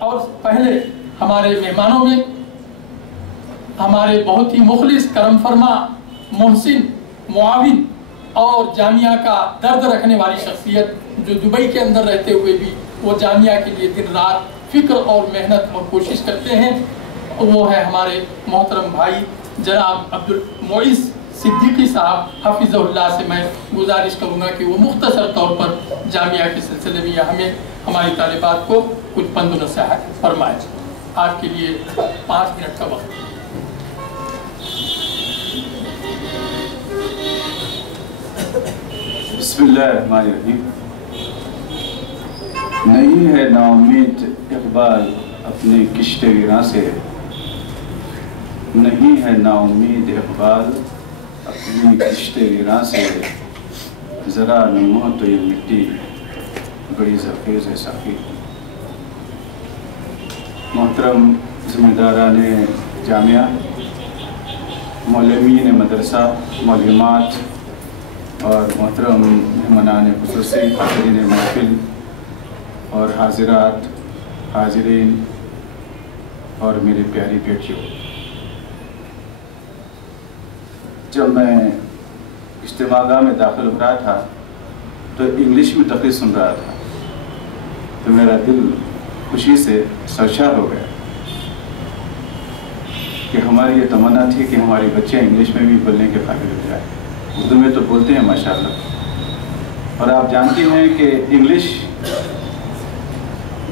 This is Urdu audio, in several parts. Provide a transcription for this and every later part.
اور پہلے ہمارے مہمانوں میں ہمارے بہت ہی مخلص، کرم فرما، محسن، معاون اور جامعہ کا درد رکھنے والی شخصیت جو دبئی کے اندر رہتے ہوئے بھی وہ جامعہ کے لیے دن رات فکر اور محنت اور کوشش کرتے ہیں، وہ ہے ہمارے محترم بھائی جناب عبدالمعیز صدیقی صاحب، حفظہ اللہ سے میں گزارش کروں گا کہ وہ مختصر طور پر جامعہ کے سلسلے میں ہمیں ہماری طالبات کو کچھ پند و نصیحت فرمائے۔ آپ کے لیے 5 منٹ کا وقت۔ بسم اللہ الرحمن الرحیم۔ نہیں ہے نا امید اقبال اپنی کشت ویراں سے، نہیں ہے نا امید اقبال اپنی کشت ویراں سے، ذرا نمو تو یہ مٹی بڑی زرخیز ہے ساقی۔ محترم ذمہ داران جامعہ، معلمین مدرسہ، معلمات اور محترم مہمانان خصوصی، حاضرین محفل اور حاضرات، حاضرین اور میری پیاری بیٹیوں، جب میں اجتماع گاہ میں داخل ہو رہا تھا تو انگلش میں تقریر سن رہا تھا تو میرا دل خوشی سے سرشار ہو گیا کہ ہماری یہ تمنا تھی کہ ہماری بچے انگلش میں بھی بولنے کے قابل ہو جائے۔ اردو میں تو بولتے ہیں ماشاءاللہ، اور آپ جانتی ہیں کہ انگلش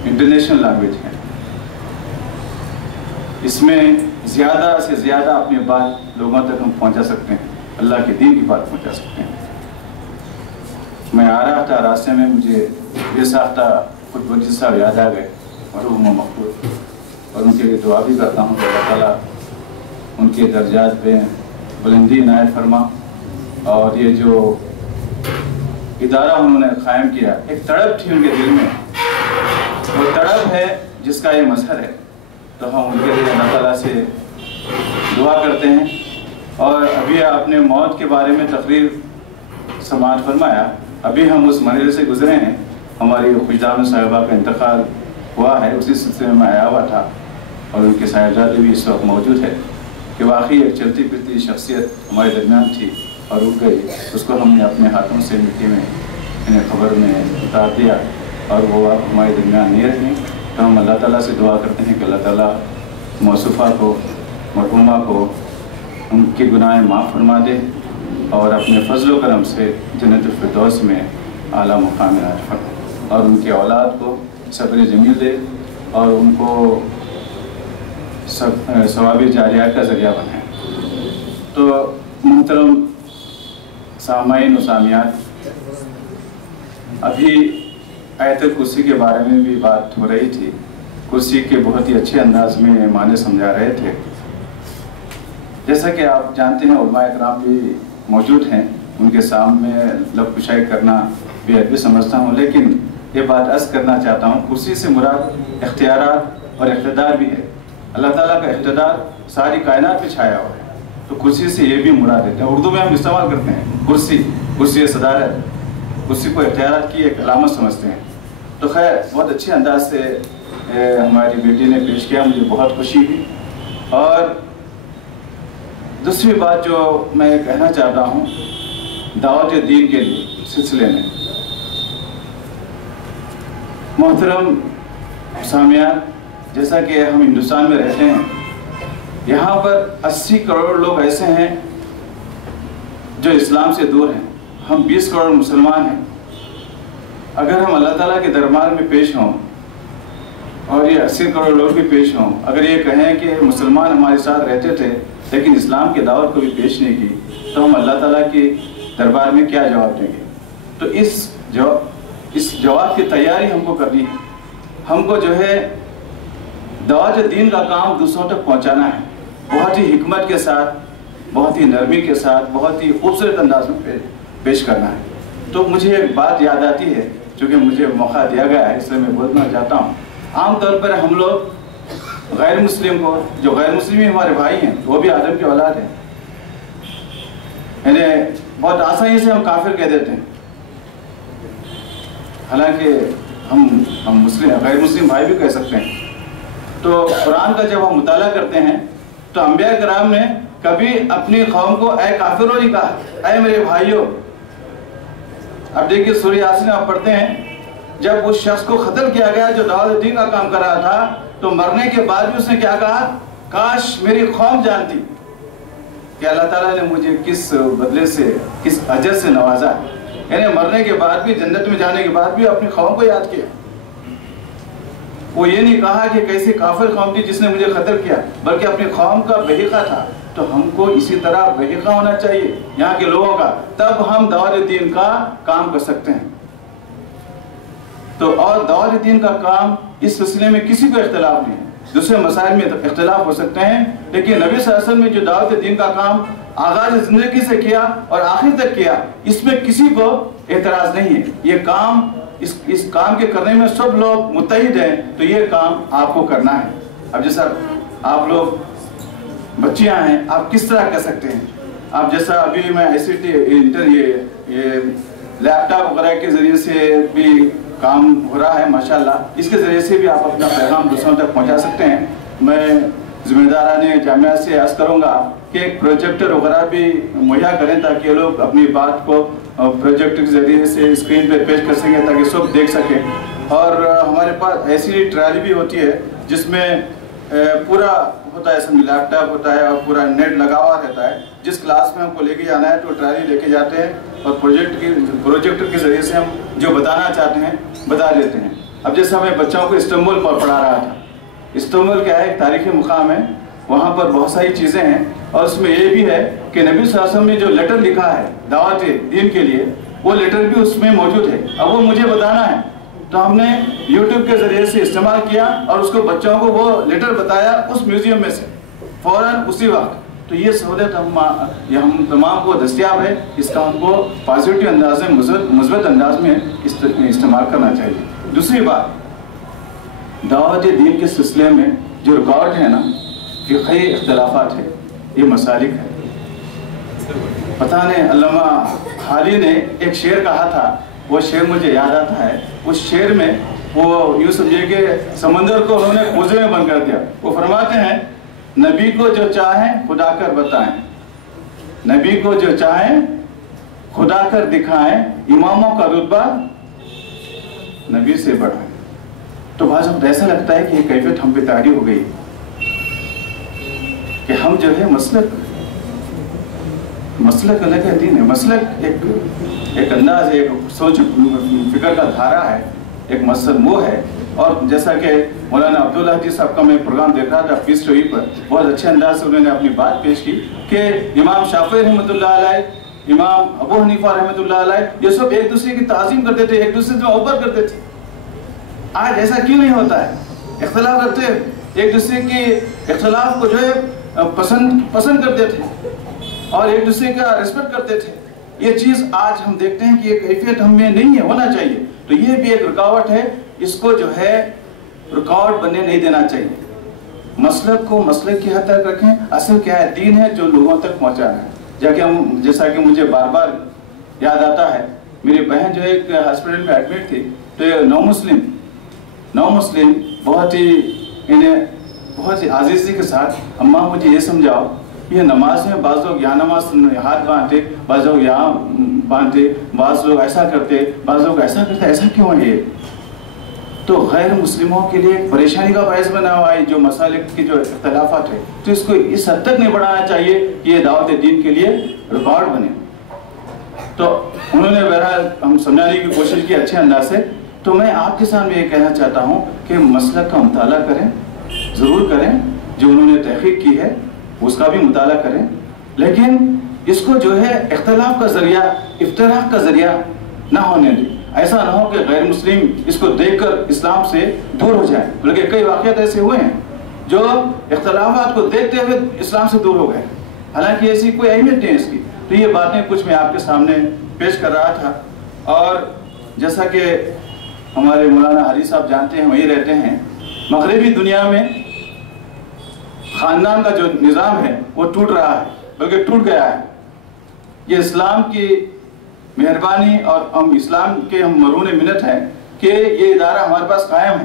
انٹرنیشنل لینگویج ہے، اس میں زیادہ سے زیادہ اپنی بات لوگوں تک ہم پہنچا سکتے ہیں، اللہ کے دین کی بات پہنچا سکتے ہیں۔ میں آ رہا تھا، راستے میں مجھے بے ساختہ فٹبال صاحب یاد آ گئے، مرحوم و مقبول، اور ان کے لیے دعا بھی کرتا ہوں کہ اللہ تعالیٰ ان کے درجات پہ بلندی عنایت فرما، اور یہ جو ادارہ انہوں نے قائم کیا، ایک تڑپ تھی ان کے دل میں، وہ تڑپ ہے جس کا یہ مظہر ہے، تو ہم ان کے لیے اللہ تعالیٰ سے دعا کرتے ہیں۔ اور ابھی آپ نے موت کے بارے میں تقریر سماعت فرمایا، ابھی ہم اس مرحلے سے گزرے ہیں، ہماری خجدام صاحبہ کا انتقال ہوا ہے، اسی سلسلے میں آیا ہوا تھا، اور ان کے صاحبزادے بھی اس وقت موجود ہے کہ واقعی ایک چلتی پھرتی شخصیت ہمارے درمیان تھی اور رک گئی، اس کو ہم نے اپنے ہاتھوں سے مٹی میں انہیں قبر میں اتار دیا اور وہ اب ہمارے درمیان نہیں رہی، تو ہم اللہ تعالیٰ سے دعا کرتے ہیں کہ اللہ تعالیٰ موصوفہ کو، مرحومہ کو ان کے گناہ معاف فرما دے اور اپنے فضل و کرم سے جنت الفردوس میں اعلیٰ مقام عنایت فرمائے، اور ان کے اولاد کو صبر جمیل دے اور ان کو ثواب جاریہ کا ذریعہ بنائے۔ تو محترم سامعین و سامعات، ابھی آیت الکرسی کے بارے میں بھی بات ہو رہی تھی، کرسی کے بہت ہی اچھے انداز میں معنی سمجھا رہے تھے۔ جیسا کہ آپ جانتے ہیں علماء اکرام بھی موجود ہیں، ان کے سامنے لب کشائی کرنا بھی ادبی سمجھتا ہوں، لیکن یہ بات عرض کرنا چاہتا ہوں، کرسی سے مراد اختیارات اور اقتدار بھی ہے۔ اللہ تعالیٰ کا اقتدار ساری کائنات پہ چھایا ہوا ہے، تو کرسی سے یہ بھی مراد دیتے ہیں۔ اردو میں ہم استعمال کرتے ہیں کرسی صدارت، کرسی کو اختیارات کی ایک علامت سمجھتے ہیں۔ تو خیر بہت اچھے انداز سے ہماری بیٹی نے پیش کیا، مجھے بہت خوشی ہوئی۔ اور دوسری بات جو میں کہنا چاہتا ہوں دعوت دین کے سلسلے میں، محترم سامعین، جیسا کہ ہم ہندوستان میں رہتے ہیں، یہاں پر 80 کروڑ لوگ ایسے ہیں جو اسلام سے دور ہیں، ہم 20 کروڑ مسلمان ہیں۔ اگر ہم اللہ تعالیٰ کے دربار میں پیش ہوں اور یہ 80 کروڑ لوگ بھی پیش ہوں، اگر یہ کہیں کہ مسلمان ہمارے ساتھ رہتے تھے لیکن اسلام کی دعوت کو بھی پیش نہیں کی، تو ہم اللہ تعالیٰ کے دربار میں کیا جواب دیں گے؟ تو اس جواب کی تیاری ہم کو کرنی ہے۔ ہم کو جو ہے دعوت دین کا کام دوسروں تک پہنچانا ہے، بہت ہی حکمت کے ساتھ، بہت ہی نرمی کے ساتھ، بہت ہی خوبصورت انداز میں پیش کرنا ہے۔ تو مجھے ایک بات یاد آتی ہے، چونکہ مجھے موقع دیا گیا ہے اس لیے میں بولنا چاہتا ہوں۔ عام طور پر ہم لوگ غیر مسلم کو، جو غیر مسلم ہمارے بھائی ہیں، وہ بھی آدم کی اولاد ہیں، انہیں بہت آسانی سے ہم کافر کہہ دیتے ہیں، حالانکہ ہم مسلم غیر مسلم بھائی بھی کہہ سکتے ہیں، تو قرآن کا جب ہم مطالعہ کرتے ہیں تو انبیاء کرام نے کبھی اپنی قوم کو اے کافروں نہیں کہا، اے میرے بھائیوں۔ اب دیکھیے سورہ یاسین آپ پڑھتے ہیں، جب اس شخص کو قتل کیا گیا جو دعوت دین کا کام کر رہا تھا، تو مرنے کے بعد بھی اس نے کیا کہا؟ کاش میری قوم جانتی کہ اللہ تعالیٰ نے مجھے کس بدلے سے، کس اجر سے نوازا ہے۔ یعنی مرنے کے بعد بھی، جنت میں جانے کے بعد بھی اپنی قوم کو یاد کیا۔ وہ یہ نہیں کہا کہ کیسی کافر قوم تھی جس نے مجھے قتل کیا، بلکہ اپنی قوم کا بحقہ تھا۔ تو ہم کو اسی طرح بحقہ ہونا چاہیے یہاں کے لوگوں کا، تب ہم دعوت دین کا کام کر سکتے ہیں۔ تو اور دعوت دین کا کام اس سلسلے میں کسی کو اختلاف نہیں ہے، دوسرے مسائل میں اختلاف ہو سکتے ہیں، لیکن نبی صلی اللہ علیہ وسلم نے جو دعوت دین کا کام آغاز زندگی سے کیا اور آخر تک کیا، اس میں کسی کو اعتراض نہیں ہے۔ یہ کام، اس کام کے کرنے میں سب لوگ متحد ہیں، تو یہ کام آپ کو کرنا ہے۔ اب جیسا آپ لوگ بچیاں ہیں، آپ کس طرح کر سکتے ہیں؟ آپ جیسا ابھی میں ICT یہ لیپ ٹاپ وغیرہ کے ذریعے سے بھی کام ہو رہا ہے ماشاءاللہ، اس کے ذریعے سے بھی آپ اپنا پیغام دوسروں تک پہنچا سکتے ہیں۔ میں ذمہ داران جامعہ سے عرض کروں گا کہ ایک پروجیکٹر وغیرہ بھی مہیا کریں تاکہ لوگ اپنی بات کو پروجیکٹر کے ذریعے سے اسکرین پہ پیش کر سکیں تاکہ سب دیکھ سکیں۔ اور ہمارے پاس ایسی ٹرالی بھی ہوتی ہے جس میں پورا ہوتا ہے، سمجھ لیپ ٹاپ ہوتا ہے اور پورا نیٹ لگا ہوا رہتا ہے۔ جس کلاس میں ہم کو لے کے جانا ہے تو ٹرالی لے کے جاتے ہیں اور پروجیکٹر کے ذریعے سے ہم جو بتانا چاہتے ہیں بتا دیتے ہیں۔ اب جیسے میں بچوں کو استنبول پر پڑھا رہا تھا، استنبول کیا ہے؟ ایک تاریخی مقام ہے، وہاں پر بہت ساری چیزیں ہیں، اور اس میں یہ بھی ہے کہ نبی صلی اللہ علیہ وسلم نے جو لیٹر لکھا ہے دعوت دین کے لیے، وہ لیٹر بھی اس میں موجود ہے۔ اب وہ مجھے بتانا ہے تو ہم نے یوٹیوب کے ذریعے سے استعمال کیا اور اس کو بچوں کو وہ لیٹر بتایا اس میوزیم میں سے فوراً اسی وقت۔ تو یہ سہولت ہم تمام کو دستیاب ہے، اس کا ہم کو پازیٹیو انداز میں، مثبت انداز میں استعمال کرنا چاہیے۔ دوسری بات، دعوت دین کے سلسلے میں جو رکاوٹ ہے نا، فقہی اختلافات ہے، یہ مسالک ہے۔ پتہ نہیں علامہ حالی نے ایک شعر کہا تھا، وہ شعر مجھے یاد آتا ہے۔ اس شعر میں وہ یوں سمجھے کہ سمندر کو انہوں نے کوزے میں بند کر دیا۔ وہ فرماتے ہیں، نبی کو جو چاہیں خدا کر بتائیں، نبی کو جو چاہیں خدا کر دکھائیں، اماموں کا رتبہ نبی سے بڑھائیں۔ تو بعض وقت ایسا لگتا ہے کہ یہ کیفیت ہم پہ طاری ہو گئی کہ ہم جو ہے مسلک الگ ہے، دین ہے۔ مسلک ایک انداز ہے، ایک سوچ فکر کا دھارا ہے، ایک مسلک وہ ہے۔ اور جیسا کہ مولانا عبداللہ حدیث صاحب کا میں پروگرام دیکھ رہا تھا پیس ٹی وی پر، بہت اچھے انداز سے انہوں نے اپنی بات پیش کی کہ امام شافعی رحمۃ اللہ علیہ، امام ابو حنیفہ رحمۃ اللہ علیہ، یہ سب ایک دوسرے کی تعظیم کرتے تھے، ایک دوسرے سے محبت کرتے تھے۔ آج ایسا کیوں نہیں ہوتا ہے؟ اختلاف کرتے، ایک دوسرے کے اختلاف کو جو ہے پسند کرتے تھے اور ایک دوسرے کا ریسپیکٹ کرتے تھے۔ یہ چیز آج ہم دیکھتے ہیں کہ یہ کیفیت ہم میں نہیں ہے، ہونا چاہیے۔ تو یہ بھی ایک رکاوٹ ہے، اس کو جو ہے رکاوٹ بننے نہیں دینا چاہیے۔ مسلک کو مسلک کی حد تک رکھیں، اصل کیا ہے؟ دین ہے جو لوگوں تک پہنچانا ہے۔ جیسا کہ مجھے بار بار یاد آتا ہے، میری بہن جو ایک ہاسپٹل میں ایڈمٹ تھی، تو یہ نو مسلم بہت ہی عاجزی کے ساتھ، اماں مجھے یہ سمجھاؤ، یہ نماز میں بعض لوگ یہاں نماز ہاتھ باندھتے، بعض لوگ یہاں باندھتے، بعض لوگ ایسا کرتے، بعض لوگ ایسا کرتے، ایسا کیوں ہے یہ؟ تو غیر مسلموں کے لیے پریشانی کا باعث بنا ہوا ہے جو مسالک کی جو اختلافات ہے، تو اس کو اس حد تک نہیں بڑھانا چاہیے کہ یہ دعوت دین کے لیے رکاوٹ بنے۔ تو انہوں نے بہرحال ہم سمجھانے کی کوشش کی اچھے انداز سے۔ تو میں آپ کے سامنے یہ کہنا چاہتا ہوں کہ مسلک کا مطالعہ کریں، ضرور کریں، جو انہوں نے تحقیق کی ہے اس کا بھی مطالعہ کریں، لیکن اس کو جو ہے اختلاف کا ذریعہ، افتراق کا ذریعہ نہ ہونے دیں۔ ایسا نہ ہو کہ غیر مسلم اس کو دیکھ کر اسلام سے دور ہو جائے، بلکہ کئی واقعات ایسے ہوئے ہیں جو اختلافات کو دیکھتے ہوئے اسلام سے دور ہو گئے، حالانکہ ایسی کوئی اہمیت نہیں اس کی۔ تو یہ باتیں کچھ میں آپ کے سامنے پیش کر رہا تھا۔ اور جیسا کہ ہمارے مولانا حالی صاحب جانتے ہیں، وہی رہتے ہیں، مغربی دنیا میں خاندان کا جو نظام ہے وہ ٹوٹ رہا ہے، بلکہ ٹوٹ گیا ہے۔ یہ اسلام کی مہربانی اور ہم اسلام کے ہم مرہون منت ہیں کہ یہ ادارہ ہمارے پاس قائم ہے،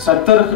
70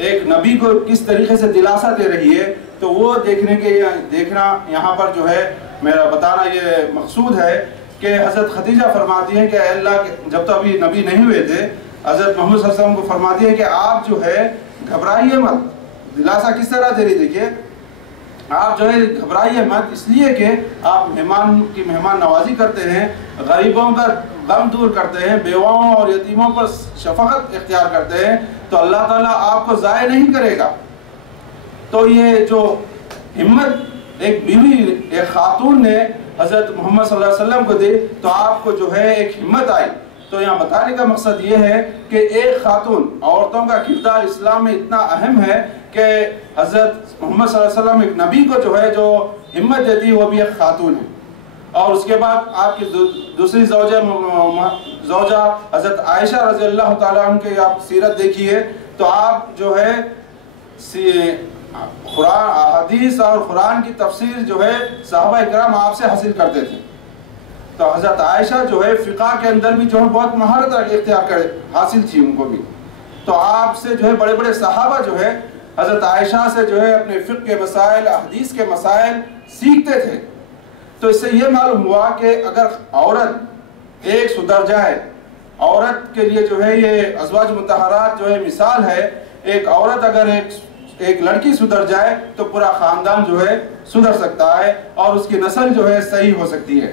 ایک نبی کو کس طریقے سے دلاسا دے رہی ہے، تو وہ دیکھنا یہاں پر جو ہے میرا بتانا یہ مقصود ہے کہ حضرت خدیجہ فرماتی ہیں کہ اے اللہ، جب تو ابھی نبی نہیں ہوئے تھے، حضرت محمد صلی اللہ علیہ وسلم کو فرماتی ہے کہ آپ جو ہے گھبرائیے مت۔ دلاسا کس طرح دے رہی دیکھیے، آپ جو ہے گھبرائیے مت، اس لیے کہ آپ مہمان نوازی کرتے ہیں، غریبوں کا غم دور کرتے ہیں، بیواؤں اور یتیموں پر شفقت اختیار کرتے ہیں، تو اللہ تعالیٰ آپ کو ضائع نہیں کرے گا۔ تو یہ جو ہمت ایک بیوی، ایک خاتون نے حضرت محمد صلی اللہ علیہ وسلم کو دی، تو آپ کو جو ہے ایک ہمت آئی۔ تو یہاں بتانے کا مقصد یہ ہے کہ ایک خاتون، عورتوں کا کردار اسلام میں اتنا اہم ہے کہ حضرت محمد صلی اللہ علیہ وسلم ایک نبی کو جو ہے جو ہمت دیتی وہ بھی ایک خاتون ہے۔ اور اس کے بعد آپ کی دوسری زوجہ حضرت عائشہ رضی اللہ تعالیٰ عنہ کی آپ سیرت دیکھیے، تو آپ جو ہے حدیث اور قرآن کی تفسیر جو ہے صحابہ اکرام آپ سے حاصل کرتے تھے۔ تو حضرت عائشہ جو ہے فقہ کے اندر بھی جو ہے بہت مہارت اختیار حاصل تھی ان کو بھی، تو آپ سے جو ہے بڑے بڑے صحابہ جو ہے حضرت عائشہ سے جو ہے اپنے فقہ کے مسائل، حدیث کے مسائل سیکھتے تھے۔ تو اس سے یہ معلوم ہوا کہ اگر عورت ایک سدھر جائے، عورت کے لیے جو ہے یہ ازواج مطہرات جو ہے مثال ہے، ایک عورت اگر ایک لڑکی سدھر جائے تو پورا خاندان جو ہے سدھر سکتا ہے اور اس کی نسل جو ہے صحیح ہو سکتی ہے۔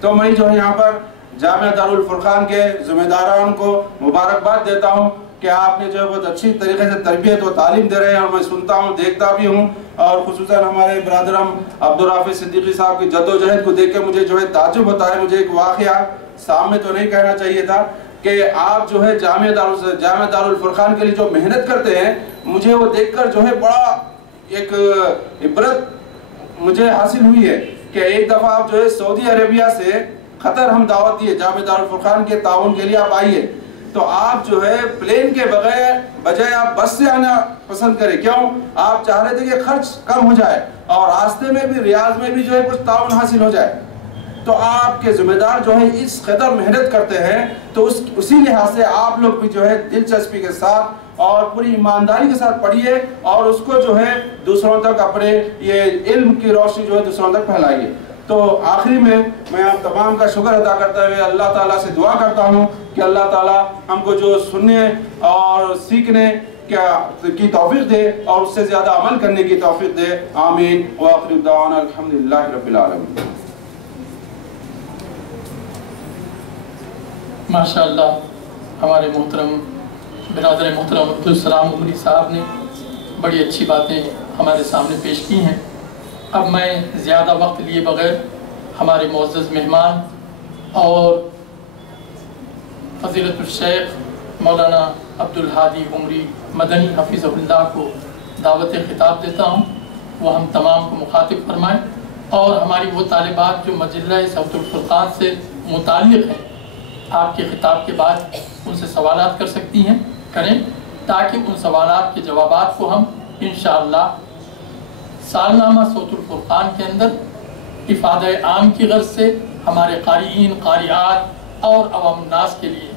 تو میں جو ہے یہاں پر جامعہ دارالفرقان کے ذمہ داران کو مبارکباد دیتا ہوں کہ آپ نے جو ہے بہت اچھی طریقے سے تربیت و تعلیم دے رہے ہیں، اور میں سنتا ہوں، دیکھتا بھی ہوں، اور خصوصاً ہمارے برادرم عبدالرافع صدیقی صاحب کی جدوجہد کو دیکھ کے مجھے جو ہے تعجب ہوتا ہے۔ مجھے ایک واقعہ سامنے تو نہیں کہنا چاہیے تھا کہ آپ جو ہے جامعہ دارالفرقان کے لیے جو محنت کرتے ہیں، مجھے وہ دیکھ کر جو ہے بڑا ایک عبرت مجھے حاصل ہوئی ہے کہ ایک دفعہ آپ جو ہے سعودی عربیہ سے قطر ہم دعوت دیے جامعہ دارالفرقان کے تعاون کے لیے آپ آئیے، تو آپ جو ہے پلین کے بجائے آپ بس سے آنا پسند کریں۔ کیوں؟ آپ چاہ رہے تھے کہ خرچ کم ہو جائے اور راستے میں بھی ریاض میں بھی جو ہے کچھ تعاون حاصل ہو جائے۔ تو آپ کے ذمہ دار جو ہے اس قدر محنت کرتے ہیں، تو اسی لحاظ سے آپ لوگ بھی جو ہے دلچسپی کے ساتھ اور پوری ایمانداری کے ساتھ پڑھیے، اور اس کو جو ہے دوسروں تک اپنے یہ علم کی روشنی جو ہے دوسروں تک پھیلائیے۔ تو آخری میں آپ تمام کا شکر ادا کرتے ہوئے اللہ تعالیٰ سے دعا کرتا ہوں کہ اللہ تعالیٰ ہم کو جو سننے اور سیکھنے کی توفیق دے اور اس سے زیادہ عمل کرنے کی توفیق دے۔ آمین۔ وآخر دعوانا الحمدللہ رب العالمین۔ ماشاءاللہ ہمارے محترم برادر محترم عبدالسلام عمری صاحب نے بڑی اچھی باتیں ہمارے سامنے پیش کی ہیں۔ اب میں زیادہ وقت لیے بغیر ہمارے معزز مہمان اور فضیلت الشیخ مولانا عبدالہادی عمری مدنی حفظہ اللہ کو دعوت خطاب دیتا ہوں، وہ ہم تمام کو مخاطب فرمائیں، اور ہماری وہ طالبات جو مجلہ صوت الفرقان سے متعلق ہیں آپ کے خطاب کے بعد ان سے سوالات کر سکتی ہیں، کریں، تاکہ ان سوالات کے جوابات کو ہم انشاءاللہ سالنامہ صوت الفرقان کے اندر افادہ عام کی غرض سے ہمارے قارئین، قاریات اور عوام الناس کے لیے